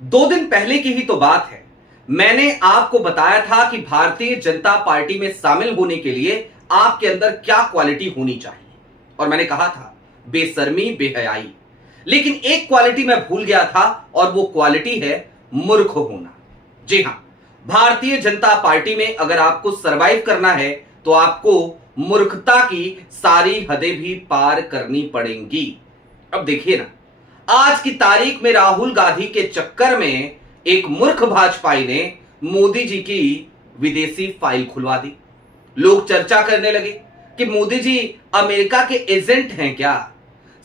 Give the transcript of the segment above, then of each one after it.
2 दिन पहले की ही तो बात है। मैंने आपको बताया था कि भारतीय जनता पार्टी में शामिल होने के लिए आपके अंदर क्या क्वालिटी होनी चाहिए, और मैंने कहा था बेशर्मी, बेहयाई। लेकिन एक क्वालिटी मैं भूल गया था, और वो क्वालिटी है मूर्ख होना। जी हां, भारतीय जनता पार्टी में अगर आपको सरवाइव करना है तो आपको मूर्खता की सारी हदें भी पार करनी पड़ेंगी। अब देखिए ना, आज की तारीख में राहुल गांधी के चक्कर में एक मूर्ख भाजपाई ने मोदी जी की विदेशी फाइल खुलवा दी। लोग चर्चा करने लगे कि मोदी जी अमेरिका के एजेंट हैं क्या?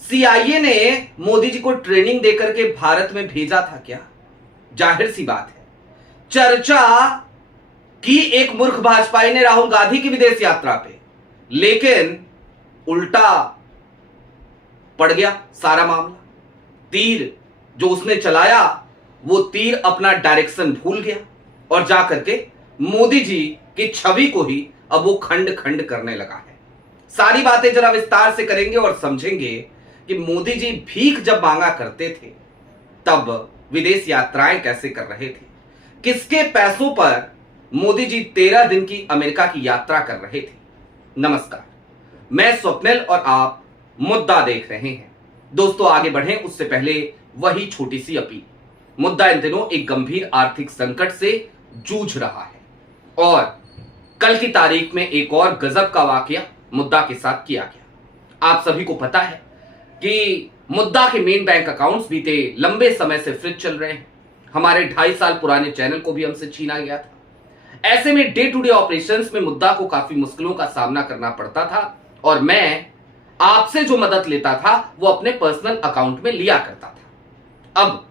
सीआईए ने मोदी जी को ट्रेनिंग देकर के भारत में भेजा था क्या? जाहिर सी बात है, चर्चा की एक मूर्ख भाजपाई ने राहुल गांधी की विदेश यात्रा पे, लेकिन उल्टा पड़ गया सारा मामला। तीर जो उसने चलाया, वो तीर अपना डायरेक्शन भूल गया और जाकर के मोदी जी की छवि को ही अब वो खंड खंड करने लगा है। सारी बातें जरा विस्तार से करेंगे और समझेंगे कि मोदी जी भीख जब मांगा करते थे तब विदेश यात्राएं कैसे कर रहे थे, किसके पैसों पर मोदी जी 13 दिन की अमेरिका की यात्रा कर रहे थे। नमस्कार, मैं स्वप्निल और आप मुद्दा देख रहे हैं। दोस्तों, आगे बढ़ें उससे पहले वही छोटी सी अपील। मुद्दा इन दिनों एक गंभीर आर्थिक संकट से जूझ रहा है, और कल की तारीख में एक और गजब का वाकया मुद्दा के साथ किया गया। आप सभी को पता है कि मुद्दा के मेन बैंक अकाउंट्स बीते लंबे समय से फ्रीज चल रहे हैं। हमारे 2.5 साल पुराने चैनल को भी हमसे छीना गया था। ऐसे में डे टू डे ऑपरेशंस में मुद्दा को काफी मुश्किलों का सामना करना पड़ता था, और मैं आपसे जो मदद लेता था वो अपने पर्सनल अकाउंट में लिया करता था। अब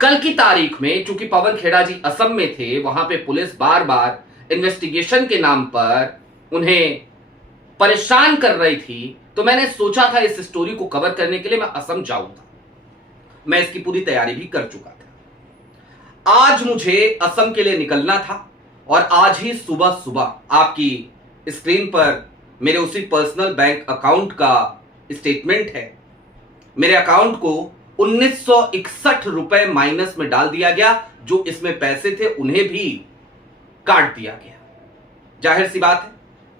कल की तारीख में चूंकि पवन खेड़ा जी असम में थे, वहां पे पुलिस बार बार इन्वेस्टिगेशन के नाम पर उन्हें परेशान कर रही थी, तो मैंने सोचा था इस स्टोरी को कवर करने के लिए मैं असम जाऊंगा। मैं इसकी पूरी तैयारी भी कर चुका था। आज मुझे असम के लिए निकलना था, और आज ही सुबह सुबह आपकी स्क्रीन पर मेरे उसी पर्सनल बैंक अकाउंट का स्टेटमेंट है। मेरे अकाउंट को 1961 रुपए माइनस में डाल दिया गया। जो इसमें पैसे थे उन्हें भी काट दिया गया। जाहिर सी बात है,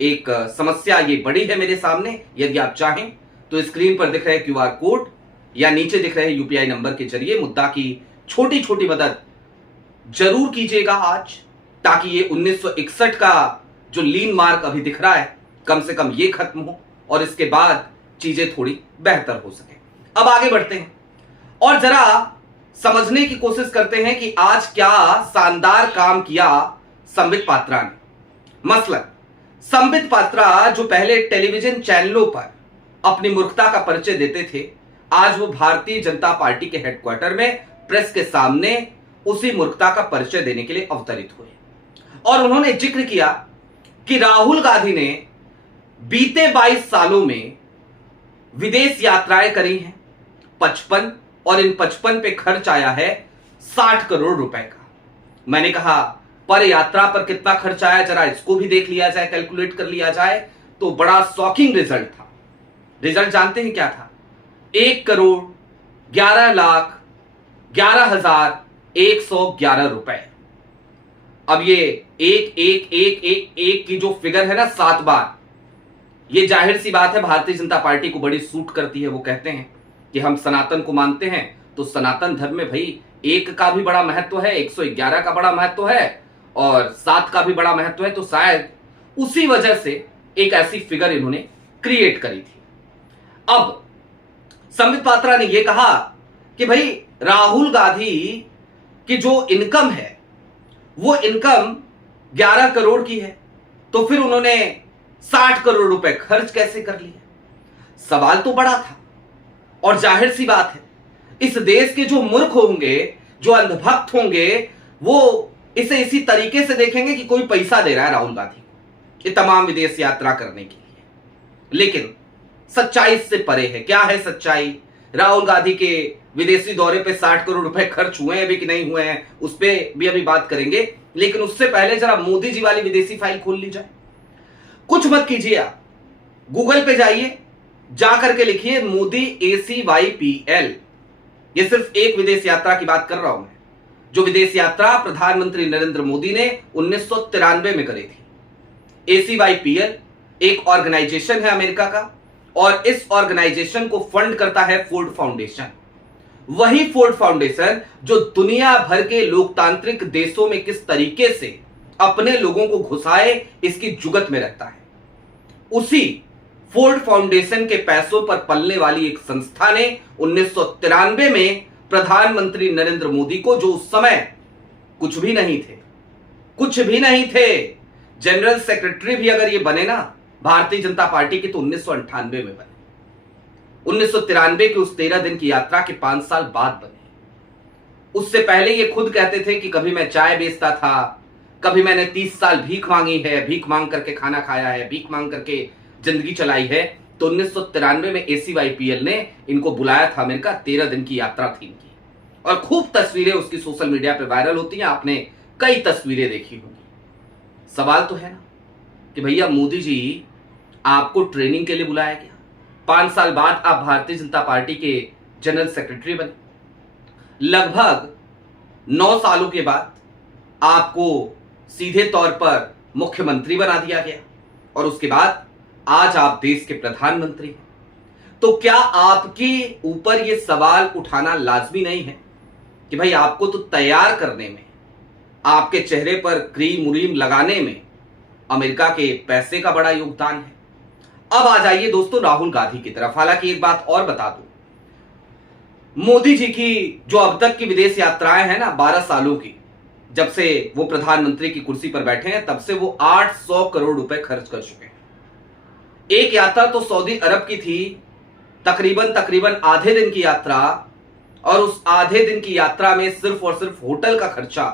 एक समस्या ये बड़ी है मेरे सामने। यदि आप चाहें तो स्क्रीन पर दिख रहे क्यूआर कोड या नीचे दिख रहे यूपीआई नंबर के जरिए मुद्दा की छोटी छोटी मदद जरूर कीजिएगा आज, ताकि ये 1961 का जो लीन मार्क अभी दिख रहा है कम से कम ये खत्म हो, और इसके बाद चीजें थोड़ी बेहतर हो सके। अब आगे बढ़ते हैं और जरा समझने की कोशिश करते हैं कि आज क्या शानदार काम किया संबित पात्रा ने। मसलन संबित पात्रा जो पहले टेलीविजन चैनलों पर अपनी मूर्खता का परिचय देते थे, आज वो भारतीय जनता पार्टी के हेडक्वार्टर में प्रेस के सामने उसी मूर्खता का परिचय देने के लिए अवतरित हुए, और उन्होंने जिक्र किया कि राहुल गांधी ने बीते 22 सालों में विदेश यात्राएं करी हैं 55, और इन 55 पे खर्च आया है 60 करोड़ रुपए का। मैंने कहा पर यात्रा पर कितना खर्च आया, जरा इसको भी देख लिया जाए, कैलकुलेट कर लिया जाए। तो बड़ा शॉकिंग रिजल्ट था। रिजल्ट जानते हैं क्या था? 1,11,11,111 रुपए। अब ये एक एक एक एक एक की जो फिगर है ना 7 बार, ये जाहिर सी बात है भारतीय जनता पार्टी को बड़ी सूट करती है। वो कहते हैं कि हम सनातन को मानते हैं, तो सनातन धर्म में भाई 1 का भी बड़ा महत्व है, 111 का बड़ा महत्व है, और 7 का भी बड़ा महत्व है। तो शायद उसी वजह से एक ऐसी फिगर इन्होंने क्रिएट करी थी। अब संबित पात्रा ने यह कहा कि भाई राहुल गांधी की जो इनकम है वो इनकम 11 करोड़ की है, तो फिर उन्होंने 60 करोड़ रुपए खर्च कैसे कर लिए? सवाल तो बड़ा था, और जाहिर सी बात है इस देश के जो मूर्ख होंगे, जो अंधभक्त होंगे, वो इसे इसी तरीके से देखेंगे कि कोई पैसा दे रहा है राहुल गांधी को ये तमाम विदेश यात्रा करने के लिए। लेकिन सच्चाई इससे परे है। क्या है सच्चाई? राहुल गांधी के विदेशी दौरे पे 60 करोड़ रुपए खर्च हुए हैं भी कि नहीं हुए हैं, उस पर भी अभी बात करेंगे। लेकिन उससे पहले जरा मोदी जी वाली विदेशी फाइल खोल ली जाए। कुछ मत कीजिए, आप गूगल पे जाइए, जाकर के लिखिए मोदी ACYPL। ये सिर्फ एक विदेश यात्रा की बात कर रहा हूं मैं। जो विदेश यात्रा प्रधानमंत्री नरेंद्र मोदी ने 1993 में करी थी। ACYPL एक ऑर्गेनाइजेशन है अमेरिका का, और इस ऑर्गेनाइजेशन को फंड करता है फोर्ड फाउंडेशन। वही फोर्ड फाउंडेशन जो दुनिया भर के लोकतांत्रिक देशों में किस तरीके से अपने लोगों को घुसाए इसकी जुगत में रहता है। उसी फोर्ड फाउंडेशन के पैसों पर पलने वाली एक संस्था ने 1993 में प्रधानमंत्री नरेंद्र मोदी को, जो उस समय कुछ भी नहीं थे, जनरल सेक्रेटरी भी अगर ये बने ना भारतीय जनता पार्टी की, तो 1998 में बने। 1993 के उस 13 दिन की यात्रा के 5 साल बाद बने। उससे पहले ये खुद कहते थे कि कभी मैं चाय बेचता था, कभी मैंने 30 साल भीख मांगी है, भीख मांग करके खाना खाया है, भीख मांग करके जिंदगी चलाई है। तो 1993 में ACYPL ने इनको बुलाया था अमेरिका, 13 दिन की यात्रा थी इनकी, और खूब तस्वीरें उसकी सोशल मीडिया पे वायरल होती हैं। आपने कई तस्वीरें देखी होंगी। सवाल तो है ना कि भैया मोदी जी आपको ट्रेनिंग के लिए बुलाया गया, 5 साल बाद आप भारतीय जनता पार्टी के जनरल सेक्रेटरी बने, लगभग 9 सालों के बाद आपको सीधे तौर पर मुख्यमंत्री बना दिया गया, और उसके बाद आज आप देश के प्रधानमंत्री हैं। तो क्या आपके ऊपर यह सवाल उठाना लाजमी नहीं है कि भाई आपको तो तैयार करने में, आपके चेहरे पर क्रीम उरीम लगाने में अमेरिका के पैसे का बड़ा योगदान है। अब आ जाइए दोस्तों राहुल गांधी की तरफ। हालांकि एक बात और बता दूं, मोदी जी की जो अब तक की विदेश यात्राएं हैं ना 12 सालों की, जब से वो प्रधानमंत्री की कुर्सी पर बैठे हैं तब से वो 800 करोड़ रुपए खर्च कर चुके हैं। एक यात्रा तो सऊदी अरब की थी, तकरीबन आधे दिन की यात्रा, और उस आधे दिन की यात्रा में सिर्फ और सिर्फ होटल का खर्चा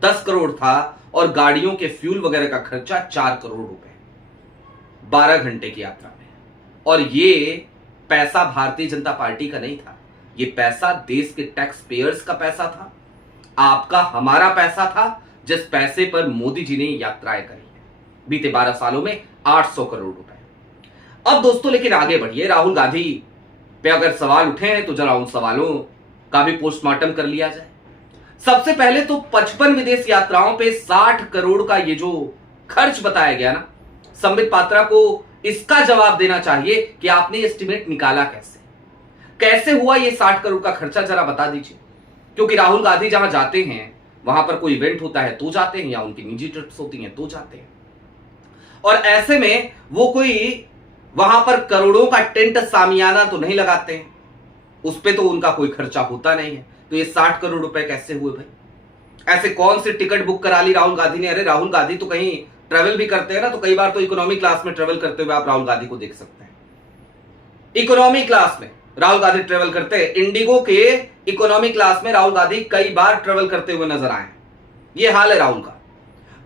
10 करोड़ था, और गाड़ियों के फ्यूल वगैरह का खर्चा 4 करोड़ रुपए 12 घंटे की यात्रा में। और ये पैसा भारतीय जनता पार्टी का नहीं था, ये पैसा देश के टैक्स पेयर्स का पैसा था, आपका हमारा पैसा था, जिस पैसे पर मोदी जी ने यात्राएं करी है बीते 12 सालों में 800 करोड़ रुपए। अब दोस्तों लेकिन आगे बढ़िए, राहुल गांधी पे अगर सवाल उठे हैं तो जरा उन सवालों का भी पोस्टमार्टम कर लिया जाए। सबसे पहले तो 55 विदेश यात्राओं पे 60 करोड़ का ये जो खर्च बताया गया ना, संबित पात्रा को इसका जवाब देना चाहिए कि आपने एस्टिमेट निकाला कैसे हुआ ये 60 करोड़ का खर्चा, जरा बता दीजिए। क्योंकि राहुल गांधी जहां जाते हैं वहां पर कोई इवेंट होता है तो जाते हैं, या उनकी निजी ट्रिप्स होती हैं तो जाते हैं, और ऐसे में वो कोई वहां पर करोड़ों का टेंट सामियाना तो नहीं लगाते हैं, उस पे तो उनका कोई खर्चा होता नहीं है। तो ये 60 करोड़ रुपए कैसे हुए भाई? ऐसे कौन सी टिकट बुक करा ली राहुल गांधी ने? अरे राहुल गांधी तो कहीं ट्रेवल भी करते हैं ना, तो कई बार तो इकोनॉमी क्लास में ट्रेवल करते हुए आप राहुल गांधी को देख सकते हैं। इकोनॉमी क्लास में राहुल गांधी ट्रेवल करते हैं, इंडिगो के इकोनॉमी क्लास में राहुल गांधी कई बार ट्रेवल करते हुए नजर आए। ये हाल है राहुल का।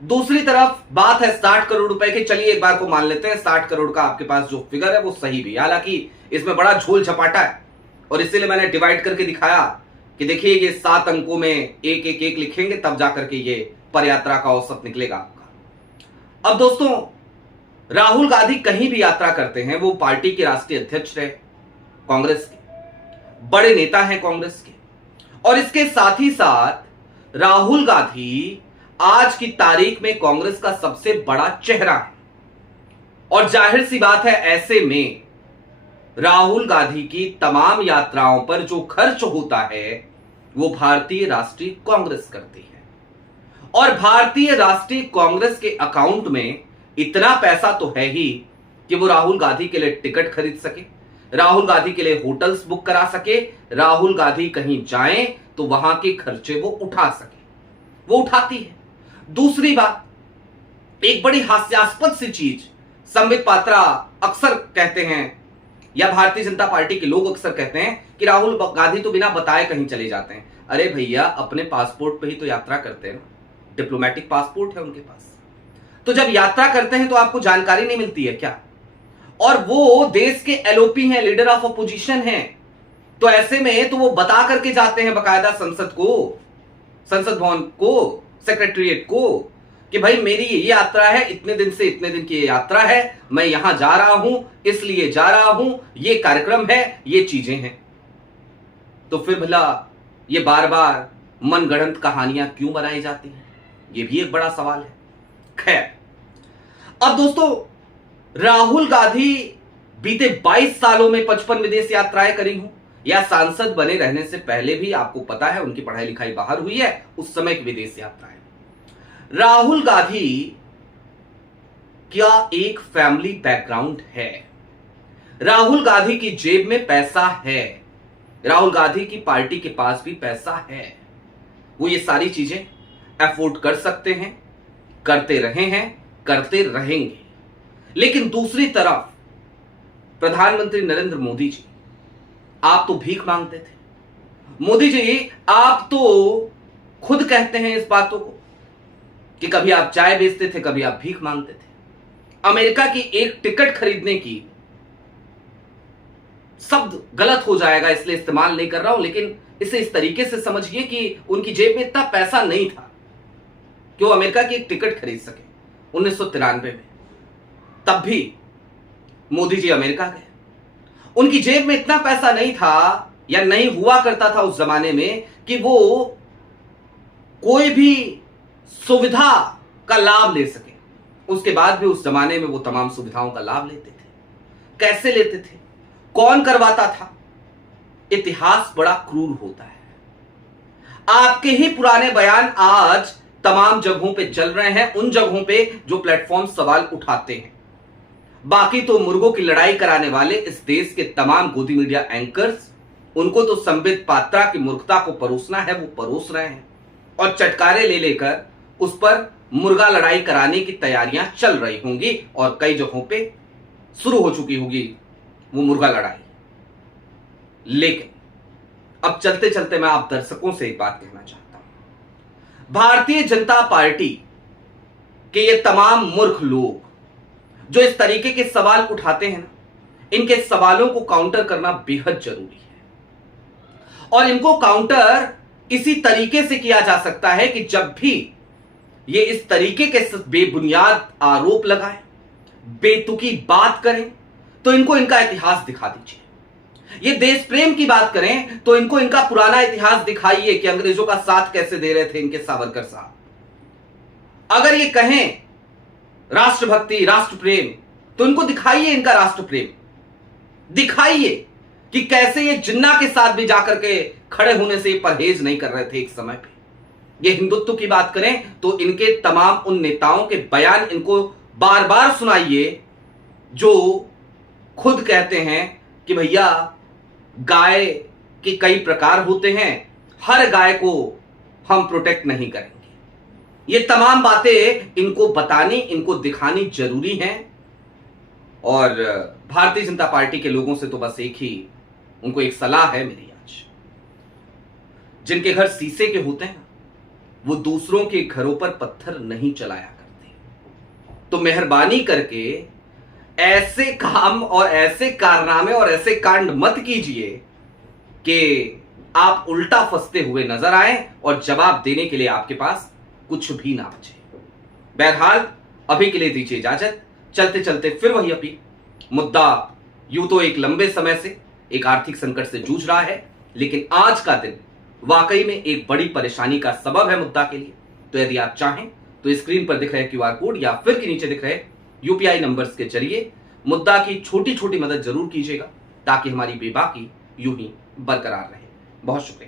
दूसरी तरफ बात है 60 करोड़ रुपए की। चलिए एक बार को मान लेते हैं 60 करोड़ का आपके पास जो फिगर है वो सही भी, हालांकि इसमें बड़ा झोल झपाटा है, और इसीलिए मैंने डिवाइड करके दिखाया कि देखिए ये 7 अंकों में एक एक एक लिखेंगे तब जाकर के ये पदयात्रा का औसत निकलेगा आपका। अब दोस्तों राहुल गांधी कहीं भी यात्रा करते हैं, वो पार्टी के राष्ट्रीय अध्यक्ष रहे, कांग्रेस के बड़े नेता हैं कांग्रेस के, और इसके साथ ही साथ राहुल गांधी आज की तारीख में कांग्रेस का सबसे बड़ा चेहरा है। और जाहिर सी बात है ऐसे में राहुल गांधी की तमाम यात्राओं पर जो खर्च होता है वो भारतीय राष्ट्रीय कांग्रेस करती है, और भारतीय राष्ट्रीय कांग्रेस के अकाउंट में इतना पैसा तो है ही कि वो राहुल गांधी के लिए टिकट खरीद सके, राहुल गांधी के लिए होटल्स बुक करा सके, राहुल गांधी कहीं जाएं तो वहां के खर्चे वो उठा सके, वो उठाती है। दूसरी बात, एक बड़ी हास्यास्पद सी चीज संबित पात्रा अक्सर कहते हैं, या भारतीय जनता पार्टी के लोग अक्सर कहते हैं कि राहुल गांधी तो बिना बताए कहीं चले जाते हैं। अरे भैया अपने पासपोर्ट पे ही तो यात्रा करते हैं ना, डिप्लोमेटिक पासपोर्ट है उनके पास, तो जब यात्रा करते हैं तो आपको जानकारी नहीं मिलती है क्या? और वो देश के एलओपी हैं, लीडर ऑफ अपोजिशन हैं, तो ऐसे में तो वो बता करके जाते हैं बकायदा संसद को, संसद भवन को, सेक्रेटरीट को, कि भाई मेरी ये यात्रा है, इतने दिन से इतने दिन की यात्रा है, मैं यहां जा रहा हूं, इसलिए जा रहा हूं, ये कार्यक्रम है, ये चीजें हैं। तो फिर भला ये बार बार मनगढ़ंत कहानियां क्यों बनाई जाती हैं, यह भी एक बड़ा सवाल है। खैर, अब दोस्तों, राहुल गांधी बीते 22 सालों में 55 विदेश यात्राएं करी हूं, या सांसद बने रहने से पहले भी आपको पता है उनकी पढ़ाई लिखाई बाहर हुई है, उस समय की विदेश यात्राएं। राहुल गांधी क्या एक फैमिली बैकग्राउंड है। राहुल गांधी की जेब में पैसा है, राहुल गांधी की पार्टी के पास भी पैसा है, वो ये सारी चीजें अफोर्ड कर सकते हैं, करते रहे हैं, करते रहेंगे। लेकिन दूसरी तरफ प्रधानमंत्री नरेंद्र मोदी जी, आप तो भीख मांगते थे। मोदी जी, आप तो खुद कहते हैं इस बातों को कि कभी आप चाय बेचते थे, कभी आप भीख मांगते थे। अमेरिका की एक टिकट खरीदने की, शब्द गलत हो जाएगा इसलिए इस्तेमाल नहीं कर रहा हूं, लेकिन इसे इस तरीके से समझिए कि उनकी जेब में इतना पैसा नहीं था कि वो अमेरिका की एक टिकट खरीद सके 1993 में। तब भी मोदी जी अमेरिका गए। उनकी जेब में इतना पैसा नहीं था, या नहीं हुआ करता था उस जमाने में, कि वो कोई भी सुविधा का लाभ ले सके। उसके बाद भी उस जमाने में वो तमाम सुविधाओं का लाभ लेते थे। कैसे लेते थे, कौन करवाता था? इतिहास बड़ा क्रूर होता है। आपके ही पुराने बयान आज तमाम जगहों पे चल रहे हैं, उन जगहों पे जो प्लेटफॉर्म सवाल उठाते हैं। बाकी तो मुर्गों की लड़ाई कराने वाले इस देश के तमाम गोदी मीडिया एंकर्स, उनको तो संबित पात्रा की मूर्खता को परोसना है, वो परोस रहे हैं, और चटकारे ले लेकर उस पर मुर्गा लड़ाई कराने की तैयारियां चल रही होंगी, और कई जगहों पे शुरू हो चुकी होगी वो मुर्गा लड़ाई। लेकिन अब चलते चलते मैं आप दर्शकों से एक बात कहना चाहता हूं। भारतीय जनता पार्टी के ये तमाम मूर्ख लोग जो इस तरीके के सवाल उठाते हैं ना, इनके सवालों को काउंटर करना बेहद जरूरी है। और इनको काउंटर इसी तरीके से किया जा सकता है कि जब भी ये इस तरीके के बेबुनियाद आरोप लगाएं, बेतुकी बात करें, तो इनको इनका इतिहास दिखा दीजिए। ये देश प्रेम की बात करें तो इनको इनका पुराना इतिहास दिखाइए कि अंग्रेजों का साथ कैसे दे रहे थे इनके सावरकर साहब। अगर ये कहें राष्ट्रभक्ति, राष्ट्र प्रेम, तो इनको दिखाइए इनका राष्ट्र प्रेम, दिखाइए कि कैसे ये जिन्ना के साथ भी जाकर के खड़े होने से परहेज नहीं कर रहे थे एक समय पे। ये हिंदुत्व की बात करें तो इनके तमाम उन नेताओं के बयान इनको बार बार सुनाइए जो खुद कहते हैं कि भैया गाय के कई प्रकार होते हैं, हर गाय को हम प्रोटेक्ट नहीं करेंगे। ये तमाम बातें इनको बतानी, इनको दिखानी जरूरी है। और भारतीय जनता पार्टी के लोगों से तो बस एक ही उनको एक सलाह है मेरी आज, जिनके घर शीशे के होते हैं वो दूसरों के घरों पर पत्थर नहीं चलाया करते। तो मेहरबानी करके ऐसे काम और ऐसे कारनामे और ऐसे कांड मत कीजिए कि आप उल्टा फंसते हुए नजर आए और जवाब देने के लिए आपके पास कुछ भी ना बचे। बहरहाल अभी के लिए दीजिए इजाजत। चलते चलते फिर वही अपील, मुद्दा यूं तो एक लंबे समय से एक आर्थिक संकट से जूझ रहा है, लेकिन आज का दिन वाकई में एक बड़ी परेशानी का सबब है मुद्दा के लिए। तो यदि आप चाहें तो स्क्रीन पर दिख रहे क्यूआर कोड या फिर के नीचे दिख रहे यूपीआई नंबर्स के जरिए मुद्दा की छोटी छोटी मदद जरूर कीजिएगा, ताकि हमारी बेबाकी यूं ही बरकरार रहे। बहुत शुक्रिया।